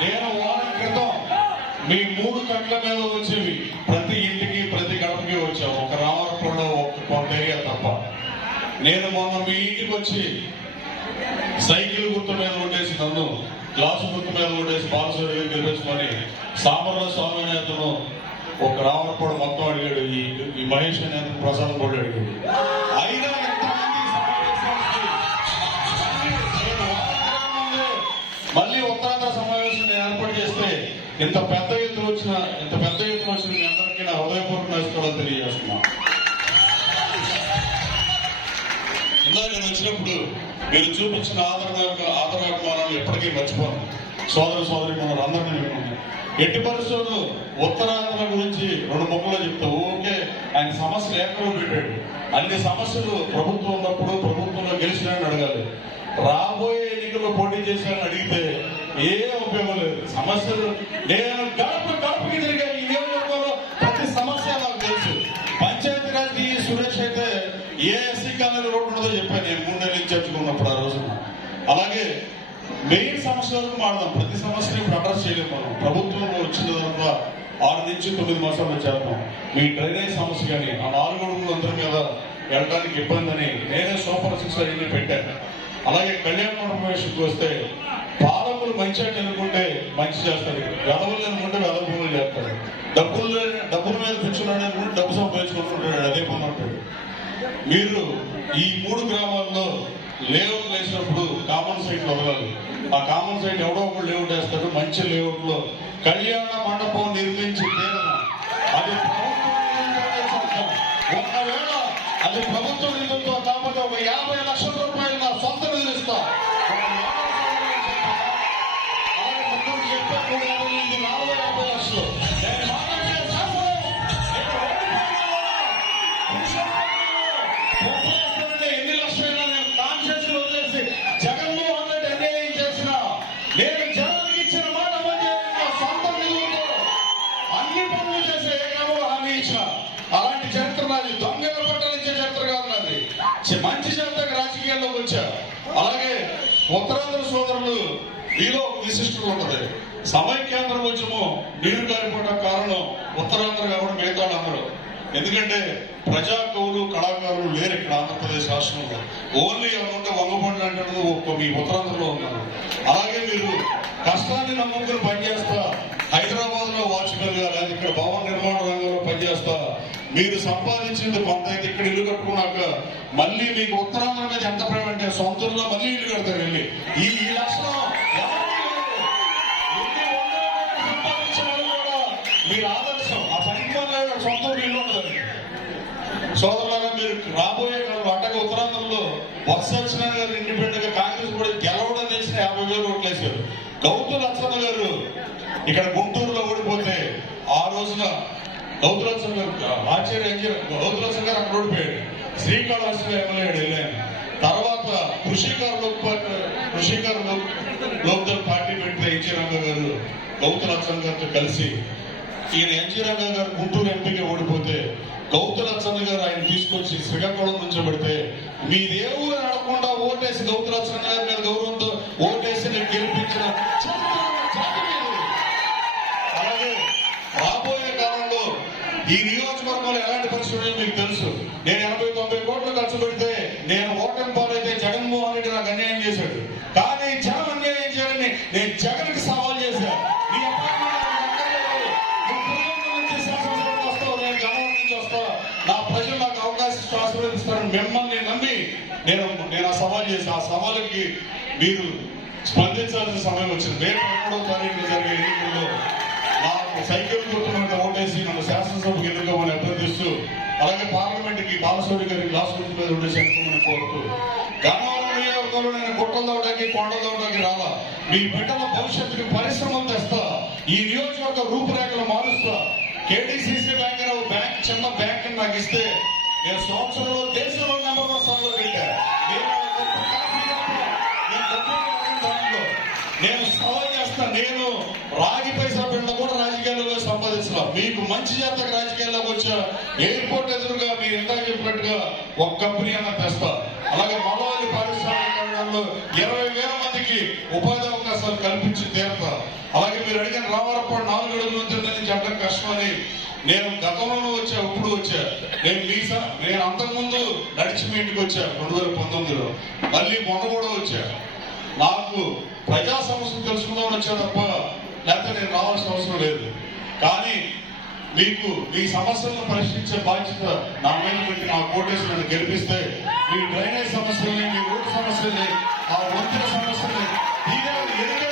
నేను వారం క్రితం మీ మూడు కట్ల మీద వచ్చేవి. ప్రతి ఇంటికి ప్రతి గడపకి వచ్చాం. ఒక రామరపంలో ఒక ఏరియా తప్ప. నేను మొన్న మీ ఇంటికి వచ్చి సైకిల్ గుర్తు మీద ఉండేసి నన్ను గ్లాసు గుర్తు మీద ఉండేసి బాలసూరి గెలిపించమని సామర్ల స్వామి అతను ఒక రామరపడు మొత్తం అడిగాడు. ఈ మహేష్ అనే అతను ప్రసాదం కూడా అడిగాడు. ఇంత పెద్ద ఎత్తున వచ్చిన ఇంత పెద్ద ఎత్తున వచ్చిన మీ అందరికీ నా హృదయపూర్వక నమస్కారాలు తెలియజేస్తున్నా ఇందాక నేను వచ్చినప్పుడు మీరు చూపించిన ఆదరణ ఆదరాభిమానాలు ఎప్పటికీ మర్చిపోను. సోదర సోదరి మనం అందరినీ ఎట్టి పరిస్థితులు ఉత్తరాంధ్ర గురించి రెండు మొక్కలు చెప్తా ఓకే ఆయన సమస్యలు ఎక్కడో పెట్టాడు అన్ని సమస్యలు ప్రభుత్వం ఉన్నప్పుడు ప్రభుత్వంలో గెలిచినాడని అడగాలి. రాబోయే ఎన్నికల్లో పోటీ చేశారని అడిగితే ఏ ఉపయోగం లేదు. సమస్యలు నేను గడప గడపకి తిరిగే ఈ నియోజకవర్గంలో ప్రతి సమస్య నాకు తెలుసు. పంచాయతీరాజ్ ఈ సురేష్ అయితే ఏ ఎస్సీ కాలనీ రోడ్డు ఉన్నదో చెప్పాను. నేను మూడు నెలలు ఇచ్చేట్టుకున్నప్పుడు ఆ రోజున అలాగే మెయిన్ సమస్య వరకు మాడదాం ప్రతి సమస్యని ఇప్పుడు అడ్రస్ చేయలేము మనం. ప్రభుత్వంలో వచ్చిన తర్వాత ఆరు నుంచి తొమ్మిది మాసాలు చేద్దాం మీ డ్రైనేజ్ సమస్య కానీ ఆ నాలుగు అడుగులు అందరి మీద వెళ్ళడానికి ఇబ్బంది అని నేనే సూపర్ సిక్స్ అన్ని పెట్టాను. అలాగే కళ్యాణ మండపం వస్తే వస్తే పాలకులు మంచి అంటే అనుకుంటే మంచి చేస్తాడు. వెదవులు అనుకుంటే వెదవ భూములు చేస్తాడు. డబ్బులు డబ్బుల మీద కూర్చున్నాడు అనుకుంటే డబ్బు సంపాదించుకుంటుంటాడు. అదే పని ఉంటాడు మీరు ఈ మూడు గ్రామాల్లో లేఅవుట్ వేసినప్పుడు కామన్ సైట్ వదలాలి. ఆ కామన్ సైట్ ఎవడో ఒకడు లేఅవుట్ వేస్తాడు. మంచి లేఅవుట్లో కళ్యాణ మండపం నిర్మించి అది ప్రభుత్వం ఒకవేళ అది ప్రభుత్వ నిధులతో కాకపోతే ఒక యాభై లక్షలు మంచి చరిత్రకు రాజకీయాల్లోకి వచ్చారు. అలాగే ఉత్తరాంధ్ర సోదరులు మీలో ఒక విశిష్టత సమయ కేంద్రం కొంచెము నీరు గారిపోవడం కారణం ఉత్తరాంధ్ర కాబట్టి మిగతా అందరూ. ఎందుకంటే ప్రజా కవులు కళాకారులు లేరు ఇక్కడ ఆంధ్రప్రదేశ్ రాష్ట్రంలో. ఓన్లీ ఏమంటే వంగపండు అంటే ఒక్క మీ ఉత్తరాంధ్రలో ఉన్నారు అలాగే మీరు కష్టాన్ని నమ్ముకుని పనిచేస్తా హైదరాబాద్లో వాచ్మెన్గా లేదా ఇక్కడ భవన నిర్మాణ మీరు సంపాదించింది కొంత అయితే ఇక్కడ ఇల్లు కట్టుకున్నాక మళ్ళీ మీకు ఉత్తరాంధ్ర మీద ఎంత ప్రేమ అంటే సొంతంలో మళ్ళీ ఇల్లు కడతారు వెళ్ళి. ఈ ఈ లక్షణం మీరు ఆదర్శం. ఆ పనికి సొంత ఇల్లు ఉండదు సోదరులారా మీరు రాబోయే కాలంలో అట్టగా ఉత్తరాంధ్రలో వర్ష సత్యనారాయణ గారు ఇండిపెండెంట్గా కాంగ్రెస్ కూడా గెలవడం చేసిన యాభై వేలు ఓట్లేశారు గౌతు లచ్చన్న గారు ఇక్కడ గుంటూరులో ఓడిపోతే ఆ రోజున గౌతు లచ్చన్న గారు ఆచార్య ఇంజనీర్ గౌతు గారు అక్కడ ఓడిపోయాడు. శ్రీకాళహస్తిలో ఎమ్మెల్యే వెళ్ళాను తర్వాత కృషికర్ లోక్ పార్టీ లోక్ లోక్దల్ పార్టీ పెట్టిన ఎన్జీ రంగ గారు గౌతు లచ్చన్న గారితో కలిసి ఈయన ఎన్జీ రంగ గారు గుంటూరు ఎంపీగా ఓడిపోతే గౌతు లచ్చన్న గారు ఆయన తీసుకొచ్చి శ్రీకాకుళం నుంచి పెడితే మీ దేవుడు నడకుండా ఓటేసి గౌతు లచ్చన్న గారి మీద గౌరవంతో మీకు తెలుసు. నేను ఎనభై తొంభై కోట్లు ఖర్చు పెడితే నేను ఓటమి పాలైతే జగన్మోహన్ రెడ్డి నాకు అన్యాయం చేశాడు. కానీ జగన్ అన్యాయం చేయాలని నేను జగన్కి సవాల్ చేశాను నేను నా ప్రజలు నాకు అవకాశం ఇస్తూ మిమ్మల్ని నమ్మి నేను నేను ఆ సవాల్ చేసి ఆ సవాలుకి మీరు స్పందించాల్సిన సమయం వచ్చింది. రేపు పదమూడవ జరిగే ఎన్నికల్లో నాకు సైకిల్ గుర్తు మీద ఓటేసి నన్ను శాసనసభకు ఎన్నుకోమని అభ్యర్థిస్తూ అలాగే పార్లమెంట్కి బాలసౌరి గారి గ్లాస్ గుర్తు మీద ఓటేసి ఎన్నుకోమని కోరుతూ గన్నవరం నియోజకవర్గంలో నేను గుట్టలు దవడానికి కొండలు దవడానికి రాలా. మీ బిడ్డల భవిష్యత్తుకి పరిశ్రమలు తెస్తా. ఈ నియోజకవర్గ రూపురేఖలు మారుస్తా. కేటీసీసీ బ్యాంక్ ఒక బ్యాంక్ చిన్న బ్యాంక్ నాకు ఇస్తే నేను సంవత్సరంలో దేశంలో నెంబర్ వన్ స్థానంలో వెళ్ళాను నేను నేను రాగి పైసల పిండ కూడా రాజకీయాల్లో సంపాదించిన మీకు మంచి జాతకు రాజకీయాల్లోకి వచ్చా ఎయిర్పోర్ట్ ఎదురుగా మీరు ఇందాక చెప్పినట్టుగా ఒక కంపెనీ అన్న తెస్తా. అలాగే మలవాలి పారిశ్రామికంలో ఇరవై వేల మందికి ఉపాధి అవకాశాలు కల్పించి తీరతా. అలాగే మీరు అడిగిన రామారపాడు నాలుగు అడుగులు ఉంటుందని చెప్పడం కష్టమని నేను గతంలో వచ్చా ఇప్పుడు వచ్చా. నేను మీసా నేను అంతకుముందు నడిచి మీ ఇంటికి వచ్చా రెండు వేల పంతొమ్మిదిలో. మళ్ళీ మొన్న కూడా వచ్చా. నాకు ప్రజా సమస్యలు తెలుసుకుందామని వచ్చాను తప్ప లేకపోతే నేను రావాల్సిన అవసరం లేదు. కానీ మీకు మీ సమస్యలను పరిష్కరించే బాధ్యత నా మీద పెట్టి నా కోటేసి నన్ను గెలిపిస్తే మీ డ్రైనేజ్ సమస్యల్ని మీ రోడ్డు సమస్యల్ని ఆ వంతుల సమస్యల్ని తీరాలి ఏలూరు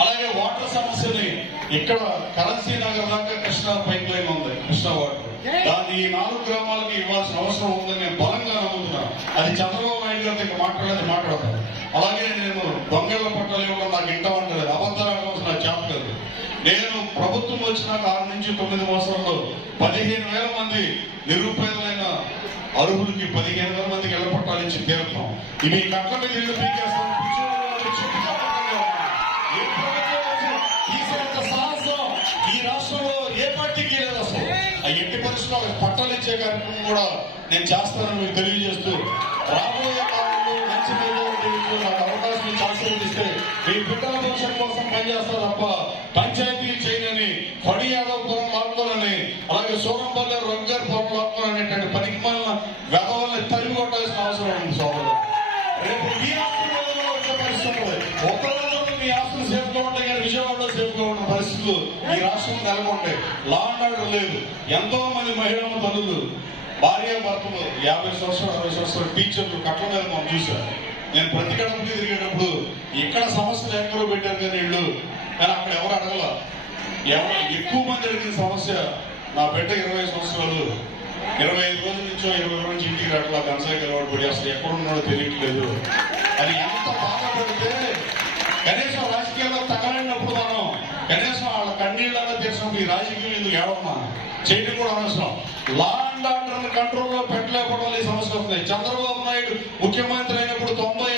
అలాగే వాటర్ సమస్యని ఇక్కడ కరెన్సీ నగర్ దాకా కృష్ణా పైప్ లైన్ ఉంది కృష్ణా వాటర్. దాన్ని ఈ నాలుగు గ్రామాలకి ఇవ్వాల్సిన అవసరం ఉందని నేను బలంగా అది చంద్రబాబు నాయుడు గారితో ఇంకా మాట్లాడేది మాట్లాడతాను అలాగే నేను దొంగల పట్టాలు ఇవ్వడం నాకు ఇంట ఉండలేదు అబద్ధాలు నా చేపలేదు నేను ప్రభుత్వం వచ్చినాక ఆరు నుంచి తొమ్మిది సంవత్సరాల్లో పదిహేను వేల మంది నిరుపేదలైన అర్హులకి పదిహేను వేల మందికి ఇళ్ళ పట్టాలు ఇచ్చి తీరుతాం. ఇవి కట్ల మీద ఇల్లు పీకేస్తాం? ఈ రాష్ట్రంలో ఏ పార్టీకి లేదు అసలు. ఎట్టి పరిస్థితుల్లో పట్టాలు ఇచ్చే కార్యక్రమం కూడా నేను చేస్తానని మీకు తెలియజేస్తూ రాబోయే కాలంలో మంచి నాకు అవకాశం ఇచ్చి ఆశీర్వదిస్తే మీ పిల్లల భవిష్యత్ కోసం పనిచేస్తారు తప్ప పంచాయతీ చేయనని పడి యాదవ్ పురం లాక్కోనని అలాగే సోరంపల్లి రొగ్గర్ పురం లాక్కోననేటువంటి పనికి మన వెధవల్ని తరిమి కొట్టాల్సిన అవసరం ఉంది సోదరు రేపు మీ ఆస్తులు వచ్చే పరిస్థితి ఉంది. మీ ఆస్తులు సేఫ్గా ఉంటాయి కానీ విజయవాడలో సేఫ్గా ఉన్న పరిస్థితులు ఈ రాష్ట్రం నెలకొంటాయి లా అండ్ ఆర్డర్ లేదు. ఎంతో మంది మహిళల తల్లులు. భార్య భర్తలు. యాభై సంవత్సరాలు అరవై సంవత్సరాలు టీచర్లు కట్ల మీద మనం చూసాం నేను ప్రతి కడపకి తిరిగేటప్పుడు ఇక్కడ సమస్యలు ఎక్కడో పెట్టారు కానీ వీళ్ళు. కానీ అక్కడ ఎవరు అడగల? ఎవరు? ఎక్కువ మంది అడిగిన సమస్య నా బిడ్డ ఇరవై సంవత్సరాలు. ఇరవై ఐదు రోజుల నుంచో ఇరవై రోజుల నుంచి ఇంటికి రావట్లా. కన్సైకి అలవాటు పడి అసలు ఎక్కడ ఉన్నాడో తెలియట్లేదు. అది ఎంత బాధపడితే కనీసం రాజకీయాల్లో తగలడినప్పుడు మనం కనీసం వాళ్ళ కన్నీళ్ళలో చేసినప్పుడు ఈ రాజకీయం ఎందుకు ఏడమ్మా చేయడం కూడా అనవసరం. లా అండ్ ఆర్డర్ కంట్రోల్లో పెట్టలేకపోవడం ఈ సమస్య వస్తుంది. చంద్రబాబు నాయుడు ముఖ్యమంత్రి అయినప్పుడు తొంభై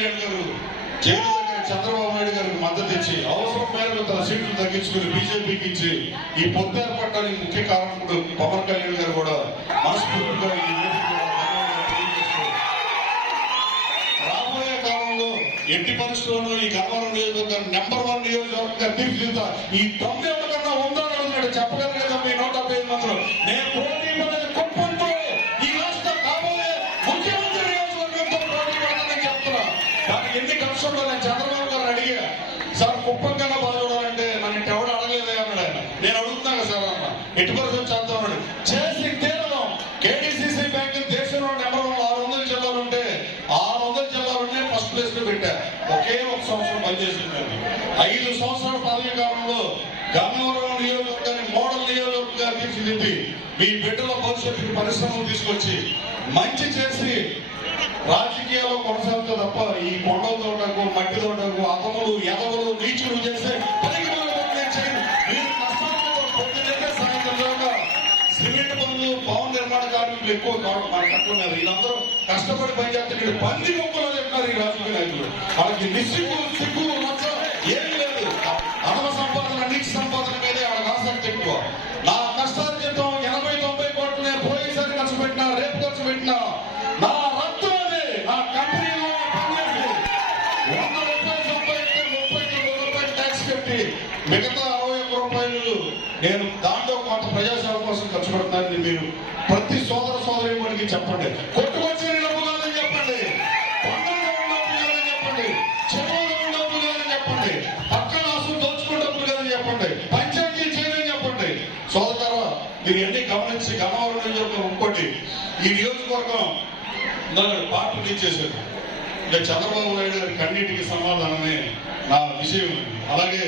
పవన్ కళ్యాణ్ గారు చంద్రబాబు నాయుడు గారికి మద్దతు ఇచ్చి అవసరం మేరకు తన సీట్లు తగ్గించుకుని బీజేపీకి ఇచ్చి ఈ పొత్తు ఏర్పడడానికి ముఖ్య కారణకుడు పవన్ కళ్యాణ్ గారు కూడా మనస్ఫూర్తిగా ఈ రాబోయే కాలంలో ఎట్టి పరిస్థితుల్లో ఈ గన్నవరం నియోజకవర్గం నెంబర్ వన్ నియోజకవర్గంగా తీర్చిదిద్దా ఈ తొమ్మిది కన్నా ఉందా అని అడుగుతున్నాడు ఒకే ఒక సంవత్సరం పనిచేసిందని ఐదు సంవత్సరాల పదవి కాలంలో గన్నవరం నియోజకవర్గాన్ని మోడల్ నియోజకవర్గంగా తీర్చిదిద్ది మీ బిడ్డల భవిష్యత్తుకి పరిశ్రమలు తీసుకొచ్చి మంచి చేసి రాజకీయాల్లో కొనసాగుతా తప్ప ఈ కొండల తోటకు మట్టి తోటకు అతములు ఎదవలు నీచులు చేస్తే పనికి భవన నిర్మాణ కార్మికులు ఎక్కువ కావడం మనకు అంటున్నారు వీళ్ళందరూ కష్టపడి పనిచేస్తున్నారు పంది మొక్కలు చెప్తున్నారు ఈ రాజకీయ నాయకులు. వాళ్ళకి నిస్సిగ్గు సిగ్గు మాత్రం ఏమీ లేదు. అనవ సంపాదన నీటి సంపాదన మీదే వాళ్ళకి ఆసక్తి ఎక్కువ. నా కష్టార్జితం ఎనభై తొంభై కోట్లు నేను పోయినసారి ఖర్చు పెట్టినా రేపు ఖర్చు పెట్టినా నా రక్తం అది. నా కంపెనీలో పనిచేసి వంద రూపాయలు సంపాదిస్తే ముప్పై తొమ్మిది రూపాయలు ట్యాక్స్ కట్టి మిగతా అరవై ఒక్క రూపాయలు నేను దాని మీరు ప్రతి సోదర సోదరి మనకి చెప్పండి. కొట్టుకొచ్చిన డబ్బు కాదని చెప్పండి కొండలో డబ్బు కాదని చెప్పండి. చెరువులో ఉన్న డబ్బు కాదని చెప్పండి. పక్కన ఆస్తులు దోచుకున్న డబ్బులు కాదని చెప్పండి. పంచాయతీ చేయని చెప్పండి. సోదర మీరు ఎన్ని గమనించి గమవరం నియోజకవర్గం ఇంకోటి ఈ నియోజకవర్గం నన్ను పార్టీ ఇచ్చేశారు ఇక చంద్రబాబు నాయుడు గారి కన్నిటికి సమాధానమే నా విషయం అలాగే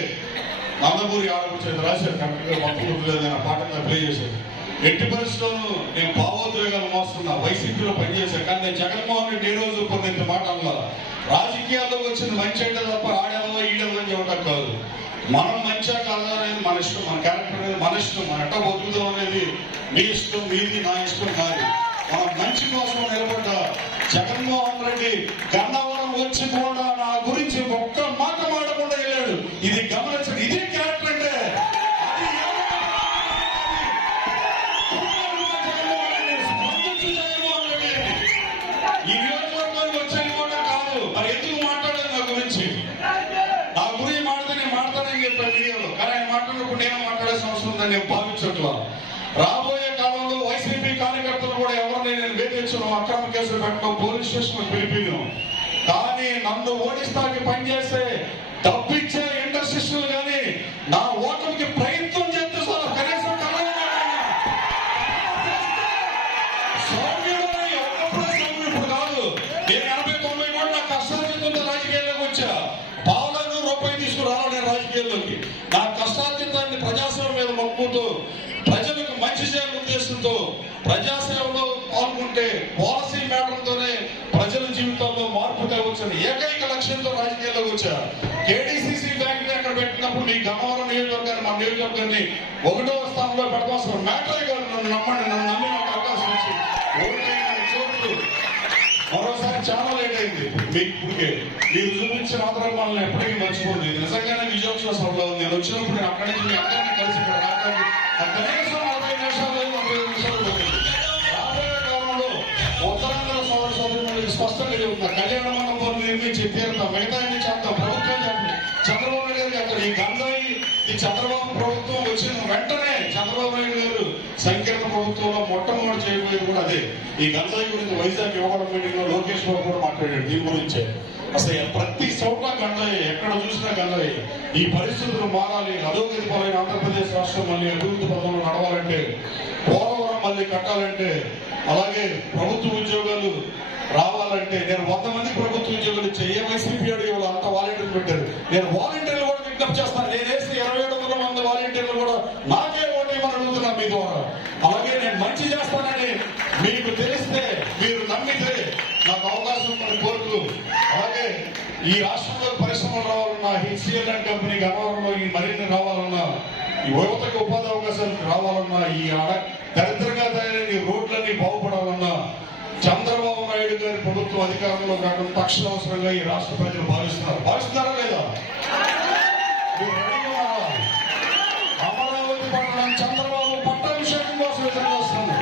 నందమూరి ఆడపడుచేది రాశారు కరెక్ట్గా మొత్తం లేదని పాటగా ప్లే చేశారు ఎట్టి పరిస్థితుల్లోనూ నేను భావోద్వేగాలు మోస్తున్నా. వైసీపీలో పనిచేశాను. కానీ నేను జగన్మోహన్ రెడ్డి ఏ రోజు పొందిన మాట అన్నా రాజకీయాల్లో వచ్చిన మంచి అంటే తప్ప ఆడేదో ఈడేదో అని చెప్పడం కాదు. మనం మంచిగా కాదా అనేది మన ఇష్టం మన క్యారెక్టర్ అనేది మన ఇష్టం మన ఎట్ట బతుకుదాం అనేది మీ ఇష్టం మీది నా ఇష్టం కాదు. మనం మంచి కోసం నిలబడ్డా జగన్మోహన్ రెడ్డి గన్నవరం వచ్చి కూడా నా గురించి ఒక్క మాట మాట్లాడని చెప్పాను కానీ ఆయన మాట్లాడినప్పుడు నేను మాట్లాడే అవసరం ఉందని నేను భావించట్లా. రాబోయే కాలంలో వైసీపీ కార్యకర్తలు కూడా ఎవరిని నేను వేధించను అక్రమ కేసులు పెట్టడం పోలీస్ స్టేషన్ పిలిపిను. కానీ నన్ను ఓడిస్తాకి పనిచేసే డబ్బిచ్చే ఇండస్ట్రీస్టులు కానీ నా ఓటమికి ప్రయత్నం మీ గమవరం నియోజకవర్గాన్ని మన నియోజకవర్గాన్ని ఒకటో స్థానంలో పెట్టవలసిన మ్యాటర్ గారు నన్ను నమ్మండి నన్ను నమ్మి నాకు అవకాశం ఇచ్చి. చోట్లు మరోసారి చాలా లేట్ అయింది. మీకు ఇప్పటికే మీరు చూపించిన ఆదరణ మనల్ని ఎప్పటికీ మర్చిపోండి. నిజంగానే విజయోత్సవ సభలో ఉంది. నేను వచ్చినప్పుడు నేను అక్కడి నుంచి మీ అందరినీ కలిసి కనీసం నలభై నిమిషాలు నలభై నిమిషాలు రాబోయే కాలంలో ఉత్తరాంధ్ర సోదర సోదరులకు స్పష్టంగా చెబుతున్నా. కళ్యాణ మండపం నిర్మించి తీరుతాం మిగతా అన్ని చేద్దాం. గంజాయి ఈ చంద్రబాబు ప్రభుత్వం వచ్చిన వెంటనే చంద్రబాబు నాయుడు గారు సంకీర్ణ ప్రభుత్వంలో మొట్టమొదటి చేయబోయేది కూడా అదే. ఈ గంజాయి గురించి వైజాగ్ యువకుల మీటింగ్లో లోకేష్ బాబు కూడా మాట్లాడాడు దీని గురించే. అసలు ప్రతి చోట గంజాయి ఎక్కడ చూసినా గంజాయి ఈ పరిస్థితులు మారాలి అధోగతి పాలైన ఆంధ్రప్రదేశ్ రాష్ట్రం మళ్ళీ అభివృద్ధి పథంలో నడవాలంటే పోలవరం మళ్ళీ కట్టాలంటే అలాగే ప్రభుత్వ ఉద్యోగాలు రావాలంటే నేను వంద మంది ప్రభుత్వ ఉద్యోగులు చేయ ఏ వైసీపీ అడిగి అంత వాలంటీర్లు పెట్టారు. నేను వాలంటీర్లు పికప్ చేస్తాను. నేను వేసిన ఇరవై ఏడు మంది వాలంటీర్లు కూడా నాకే ఓటేయమని అడుగుతున్నాను మీ ద్వారా. అలాగే నేను మంచి చేస్తానని మీకు తెలిస్తే మీరు నమ్మితే నాకు అవకాశం ఉందని కోరుతూ అలాగే ఈ రాష్ట్రంలో పరిశ్రమలు రావాలన్నా హెచ్సిఎల్ అండ్ కంపెనీ గమనంలో ఈ మరిన్ని రావాలన్నా ఈ యువతకు ఉపాధి అవకాశాలు రావాలన్నా ఈ దరిద్రంగా తయారైన రోడ్లన్నీ బాగుపడాలన్నా చంద్రబాబు నాయుడు గారి ప్రభుత్వం అధికారంలో కాకుండా తక్షణ అవసరంగా ఈ రాష్ట్ర ప్రజలు భావిస్తున్నారు. భావిస్తున్నారా లేదా? అమరావతి పట్టణం చంద్రబాబు పట్టాభిషేకం కోసం ఎదురు వస్తుంది